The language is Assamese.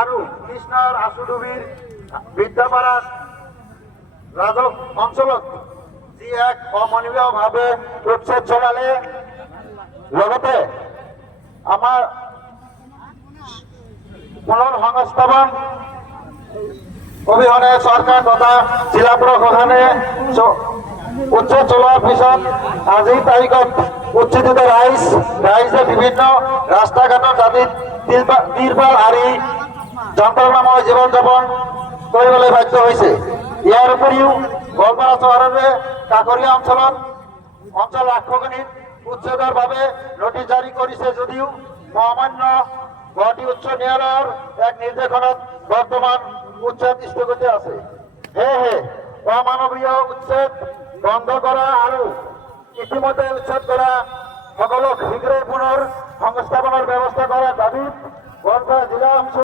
আৰু কৃষ্ণৰ আচুডুবিৰ বিদ্যাপাৰাত ৰাজহ অঞ্চলত যি এক অমানৱীয়ভাৱে উচ্ছেদ চলালে, লগতে আমাৰ পুনৰ সংস্থাপন অবিহনে চৰকাৰ তথা জিলা প্ৰশাসনে উচ্ছেদ চলোৱাৰ পিছত আজিৰ তাৰিখত উচ্ছেদিত ৰাইজে বিভিন্ন ৰাস্তা ঘাটত আদিত তিৰপাল আৰি যন্ত্ৰণাময় জীৱন যাপন কৰিবলৈ বাধ্য হৈছে। ইয়াৰ উপৰিও গোৱালপাৰা চহৰৰে কাষৰীয়া অঞ্চল ৰাক্ষসনীত উচ্ছেদৰ বাবে নটিচ জাৰি কৰিছে যদিও মহামান্য গুৱাহাটী উচ্চ ন্যায়ালয়ৰ এক নিৰ্দেশনত বৰ্তমান উচ্ছেদ স্থগিত আছে। সেয়েহে অমানৱীয় উচ্ছেদ বন্ধ কৰা আৰু ইতিমধ্যে উচ্ছেদ কৰা সকলক শীঘ্ৰেই পুনৰ সংস্থাপনৰ ব্যৱস্থা কৰাৰ দাবীত গোৱালপাৰা জিলা